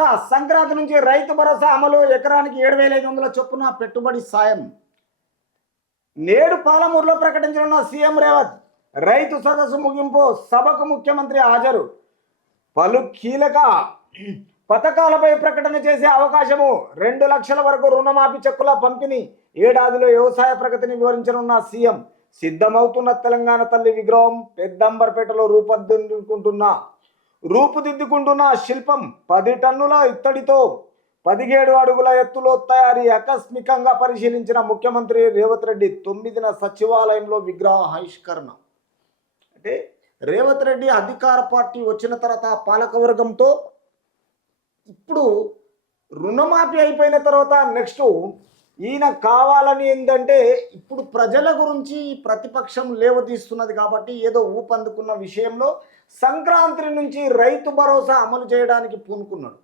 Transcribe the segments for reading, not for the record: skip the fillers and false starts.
భరోసా సంక్రాంతి నుంచి రైతు భరోసా అమలు ఎకరానికి 7,500 చొప్పున పెట్టుబడి సాయం. నేడు పాలమూరులో ప్రకటించనున్న సీఎం రేవంత్ రైతు సదస్సు ముగింపు సభకు ముఖ్యమంత్రి హాజరు. పలు కీలక పథకాలపై ప్రకటన చేసే అవకాశము. 2 లక్షల వరకు రుణమాఫీ చెక్కుల పంపిణీ. ఏడాదిలో వ్యవసాయ ప్రగతిని వివరించనున్న సీఎం. సిద్ధమవుతున్న తెలంగాణ తల్లి విగ్రహం. పెద్దంబర్పేటలో రూపుదిద్దుకుంటున్న శిల్పం. 10 టన్నుల ఇత్తడితో 17 అడుగుల ఎత్తులో తయారీ. ఆకస్మికంగా పరిశీలించిన ముఖ్యమంత్రి రేవంత్ రెడ్డి. 9న సచివాలయంలో విగ్రహ ఆవిష్కరణ. అంటే రేవంత్ రెడ్డి అధికార పార్టీ వచ్చిన తర్వాత పాలకవర్గంతో ఇప్పుడు రుణమాఫీ అయిపోయిన తర్వాత నెక్స్ట్ ఈయన కావాలని ఏంటంటే ఇప్పుడు ప్రజల గురించి ప్రతిపక్షం లేవదీస్తున్నది కాబట్టి ఏదో ఊపందుకున్న విషయంలో సంక్రాంతి నుంచి రైతు భరోసా అమలు చేయడానికి పూనుకున్నాడు.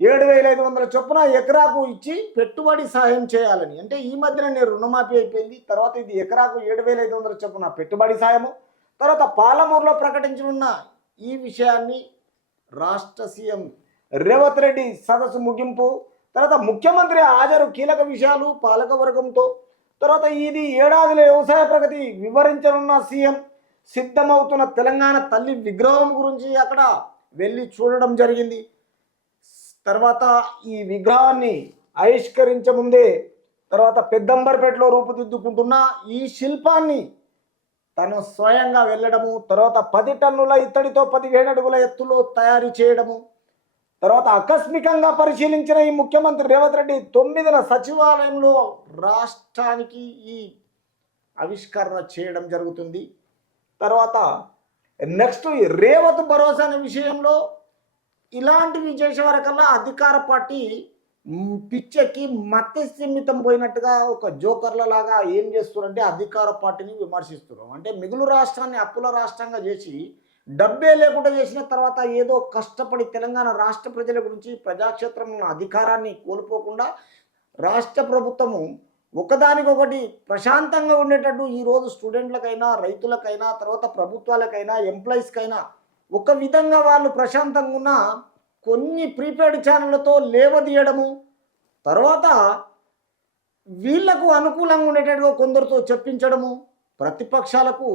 7,500 చొప్పున ఎకరాకు ఇచ్చి పెట్టుబడి సాయం చేయాలని. అంటే ఈ మధ్యన రుణమాఫీ అయిపోయింది. తర్వాత ఇది ఎకరాకు 7,500 చొప్పున పెట్టుబడి సాయము. తర్వాత పాలమూరులో ప్రకటించనున్న ఈ విషయాన్ని రాష్ట్ర సీఎం రేవంత్ రెడ్డి సదస్సు ముగింపు. తర్వాత ముఖ్యమంత్రి హాజరు. కీలక విషయాలు పాలకవర్గంతో. తర్వాత ఇది ఏడాదిలో వ్యవసాయ ప్రగతి వివరించనున్న సీఎం. సిద్ధమవుతున్న తెలంగాణ తల్లి విగ్రహం గురించి అక్కడ వెళ్ళి చూడడం జరిగింది. తర్వాత ఈ విగ్రహాన్ని ఆవిష్కరించముందే తర్వాత పెద్దంబర్పేటలో రూపుదిద్దుకుంటున్న ఈ శిల్పాన్ని తను స్వయంగా వెళ్ళడము. తర్వాత 10 టన్నుల ఇత్తడితో 17 అడుగుల ఎత్తులో తయారు చేయడము. తర్వాత ఆకస్మికంగా పరిశీలించిన ఈ ముఖ్యమంత్రి రేవంత్ రెడ్డి 9న సచివాలయంలో రాష్ట్రానికి ఈ ఆవిష్కరణ చేయడం జరుగుతుంది. తర్వాత నెక్స్ట్ రేవంత్ భరోసా అనే విషయంలో ఇలాంటివి చేసే వరకల్లా అధికార పార్టీ పిచ్చెక్కి మత్స్యమితం పోయినట్టుగా ఒక జోకర్ల లాగా ఏం చేస్తున్నారంటే అధికార పార్టీని విమర్శిస్తున్నారు. అంటే మిగులు రాష్ట్రాన్ని అప్పుల రాష్ట్రంగా చేసి డబ్బే లేకుండా చేసిన తర్వాత ఏదో కష్టపడి తెలంగాణ రాష్ట్ర ప్రజల గురించి ప్రజాక్షేత్రంలో అధికారాన్ని కోల్పోకుండా రాష్ట్ర ప్రభుత్వము ఒకదానికొకటి ప్రశాంతంగా ఉండేటట్టు ఈరోజు స్టూడెంట్లకైనా రైతులకైనా తర్వాత ప్రభుత్వాలకైనా ఎంప్లాయీస్కైనా ఒక విధంగా వాళ్ళు ప్రశాంతంగా ఉన్న కొన్ని ప్రీపెయిడ్ ఛానళ్లతో లేవదీయడము. తర్వాత వీళ్లకు అనుకూలంగా ఉండేటట్టుగా కొందరితో చెప్పించడము. ప్రతిపక్షాలకు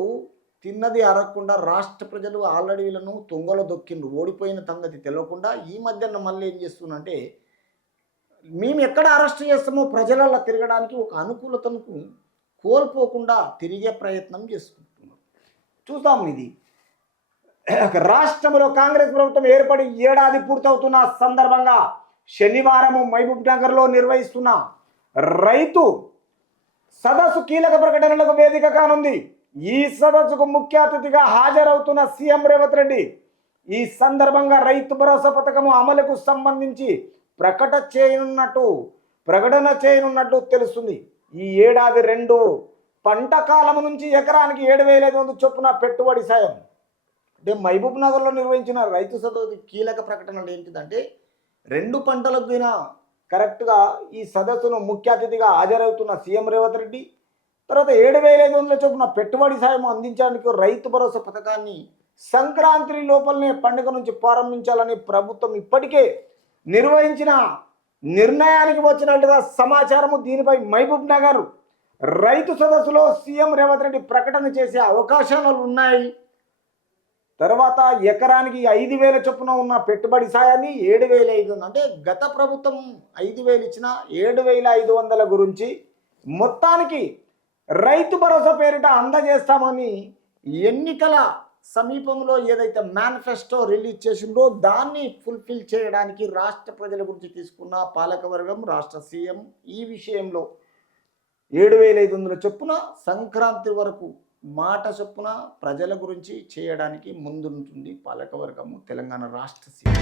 తిన్నది అరగకుండా రాష్ట్ర ప్రజలు ఆల్రెడీ వీళ్ళను తుంగలో దొక్కిండ్రు. ఓడిపోయిన సంగతి తెలియకుండా ఈ మధ్యన మళ్ళీ ఏం చేస్తున్నంటే మేము ఎక్కడ అరెస్ట్ చేస్తామో ప్రజలలో తిరగడానికి ఒక అనుకూలతను కోల్పోకుండా తిరిగే ప్రయత్నం చేసుకుంటున్నాం. చూద్దాం. ఇది రాష్ట్రంలో కాంగ్రెస్ ప్రభుత్వం ఏర్పడి ఏడాది పూర్తవుతున్న సందర్భంగా శనివారం మహబూబ్ నగర్లో నిర్వహిస్తున్న రైతు సదస్సు కీలక ప్రకటనలకు వేదిక కానుంది. ఈ సదస్సుకు ముఖ్య అతిథిగా హాజరవుతున్న సీఎం రేవంత్ రెడ్డి ఈ సందర్భంగా రైతు భరోసా పథకం అమలుకు సంబంధించి ప్రకటన చేయనున్నట్టు తెలుస్తుంది. ఈ ఏడాది 2 పంట కాలం నుంచి ఎకరానికి 7,500 చొప్పున పెట్టుబడి సాయం. అంటే మహబూబ్ నగర్లో నిర్వహించిన రైతు సదస్సు కీలక ప్రకటనలు ఏంటిదంటే 2 పంటలకు కరెక్ట్గా ఈ సదస్సును ముఖ్య అతిథిగా హాజరవుతున్న సీఎం రేవంత్ రెడ్డి. తర్వాత 7,500 చొప్పున పెట్టుబడి సాయం అందించడానికి రైతు భరోసా పథకాన్ని సంక్రాంతి లోపలనే పండుగ నుంచి ప్రారంభించాలని ప్రభుత్వం ఇప్పటికే నిర్వహించిన నిర్ణయానికి వచ్చినట్టుగా సమాచారము. దీనిపై మహబూబ్ నగర్ రైతు సదస్సులో సీఎం రేవంత్ రెడ్డి ప్రకటన చేసే అవకాశాలు ఉన్నాయి. తర్వాత ఎకరానికి 5,000 చొప్పున ఉన్న పెట్టుబడి సాయాన్ని 7,500 అంటే గత ప్రభుత్వం 5,000 ఇచ్చిన 7,500 గురించి మొత్తానికి రైతు భరోసా పేరిట అందజేస్తామని ఎన్నికల సమీపంలో ఏదైతే మేనిఫెస్టో రిలీజ్ చేసిందో దాన్ని ఫుల్ఫిల్ చేయడానికి రాష్ట్ర ప్రజల గురించి తీసుకున్న పాలకవర్గం రాష్ట్ర సీఎం ఈ విషయంలో 7,500 చొప్పున సంక్రాంతి వరకు మాట చొప్పున ప్రజల గురించి చేయడానికి ముందుంటుంది పాలకవర్గము తెలంగాణ రాష్ట్ర సీఎం.